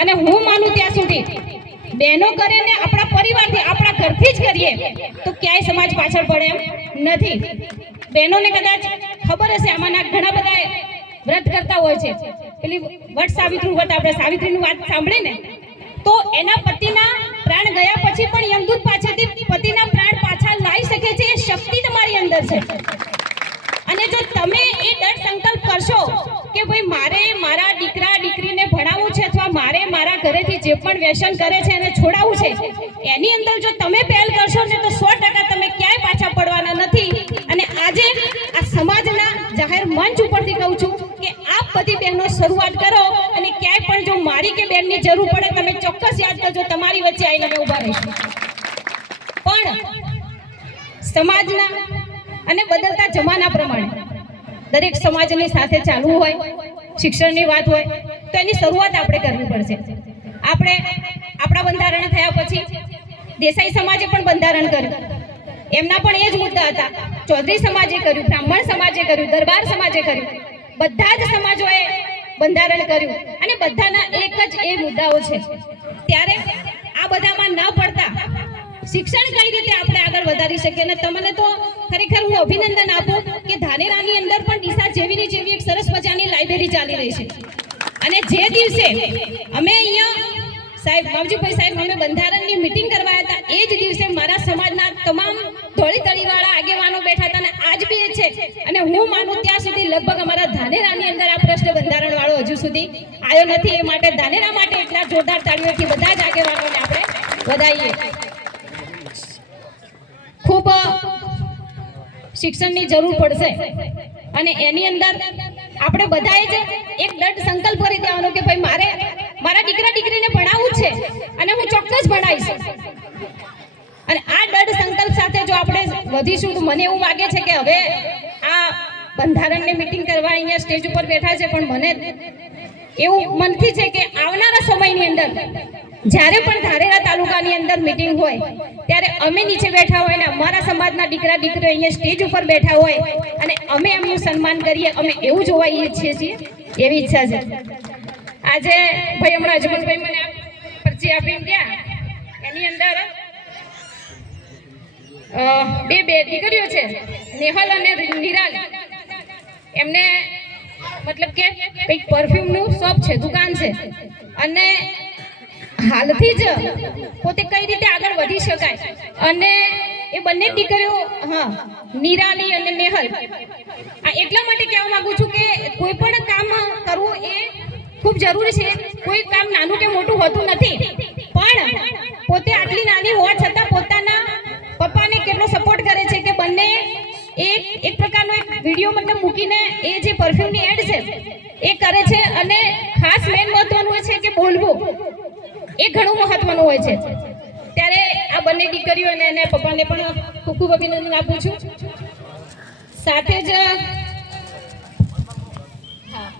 અને હું માનું ત્યાં સુધી બહેનો કરે ને આપણા પરિવારથી, આપણા ઘરથી જ કરીએ તો ક્યાંય સમાજ પાછળ પડે એમ નથી. બહેનોને કદાચ ખબર હશે, આમાંના ઘણા બધા વ્રત કરતા હોય છે, પેલી વટ સાવિત્રી વ્રત, આપણે સાવિત્રીની વાત સાંભળી ને, તો એના પતિના પ્રાણ ગયા પછી પણ યમદૂત પાસેથી પતિના પ્રાણ પાછા લાવી શકે છે. એ શક્તિ તમારી અંદર છે. અને જો તમે એ દૃઢ સંકલ્પ કરશો કે ભાઈ મારે મારા દીકરા દીકરીને ભણાવવું છે, અથવા મારે મારા ઘરેથી જે પણ વ્યસન કરે છે એને છોડાવવું છે, એની અંદર જો તમે પહેલ કરશો ને તો 100% તમે ક્યાંય પાછા પડવાના નથી. અને આજે આ સમાજના જાહેર મંચ ઉપરથી કહું છું કે આપ બધી બહેનો શરૂઆત કરો, અને ક્યાંય પણ જો મારી કે બહેનની જરૂર પડે તમે ચોક્કસ યાદ કરજો, તમારી વચ્ચે આવીને અમે ઊભા રહીશું. પણ સમાજના અને બદલતા જમાના પ્રમાણે દરેક સમાજની સાથે ચાલવું હોય, શિક્ષણની વાત હોય તો એની શરૂઆત આપણે કરવી પડશે. આપણે આપણા બંધારણ થયા પછી દેસાઈ સમાજે પણ બંધારણ કર્યું, એમના પણ એ જ મુદ્દા હતા. ચૌધરી સમાજે કર્યું, બ્રાહ્મણ સમાજે કર્યું, દરબાર સમાજે કર્યું, બધા જ સમાજોએ બંધારણ કર્યું, અને બધાના એક જ એ મુદ્દાઓ છે. ત્યારે આ બધામાં ન પડતા શિક્ષણ કઈ રીતે આપણે આગળ વધારી શકીએ. અને તમને તો ખરેખર હું અભિનંદન આપું કે ધાનેરાની અંદર પણ ડીસા જેવીની જેવી એક સરસ મજાની લાઇબ્રેરી ચાલી રહી છે. અને જે દિવસે અમે અહીંયા સાહેબ માવજીભાઈ સાહેબ અમે બંધારણની મીટિંગ કરવા હતા, એ જ દિવસે મારા સમાજના તમામ ધોળી તળીવાળા આગેવાનો બેઠા હતા, અને આજ બી એ છે. અને હું માનું ત્યાં સુધી લગભગ અમારા ધાનેરાની અંદર આ પ્રશ્ન બંધારણ વાળો હજુ સુધી આવ્યો નથી. એ માટે ધાનેરા માટે એટલા જોરદાર તાળીઓથી બધા જ આગેવાનોને આપણે વધાવીએ. ખૂબ શિક્ષણની જરૂર પડશે, અને એની અંદર આપણે બધાએ જ એક દૃઢ સંકલ્પ કરી દેવાનો કે ભાઈ મારે મારા દીકરા દીકરીને ભણાવવું છે, અને હું ચોક્કસ ભણાવીશ. અને આ દૃઢ સંકલ્પ સાથે જો આપણે વધીશું તો મને એવું લાગે છે કે હવે આ બંધારણની મીટિંગ કરવા અહીંયા સ્ટેજ ઉપર બેઠા છે, પણ મને એવું મનથી છે કે આવનારા સમયની અંદર જ્યારે પણ ધાનેરા તાલુકાની અંદર મીટિંગ હોય ત્યારે અમે નીચે બેઠા હોય ને અમારા સમાજના દીકરા દીકરીઓ અહીંયા સ્ટેજ ઉપર બેઠા હોય અને અમે એમનું સન્માન કરીએ, અમે એવું જોવા ઈચ્છીએ છીએ, એવી ઈચ્છા છે. આજે ભાઈ હમણાં અજમલભાઈ મને પરચી આપીને ગયા, એની અંદર બે દીકરીઓ છે, નેહલ અને નિરાલ. એમને મતલબ કે કંઈક પરફ્યુમનું શોપ છે, દુકાન છે, અને હાલથી જ પોતે કઈ રીતે આગળ વધી શકાય. અને એ બંને દીકરીઓ, હા નિરાલી અને નેહલ, આ એટલા માટે કહેવા માંગુ છું કે કોઈ પણ કામ કરવું એ ખૂબ જરૂરી છે. કોઈ કામ નાનું કે મોટું હોતું નથી, પણ પોતે આટલી નાની હોવા છતાં પોતાના પપ્પાને કેટલો સપોર્ટ કરે છે કે બંને એક પ્રકારનો એક વિડીયો મતલબ મૂકીને એ જે પરફ્યુમની એડ છે એ કરે છે. અને ખાસ મેન મહત્વનું હોય છે કે બોલવું એ ઘણું મહત્વનું હોય છે. ત્યારે આ બંને દીકરીઓ અને એને પપ્પાને પણ ખૂબ ખૂબ અભિનંદન આપું છું. સાથે જ હા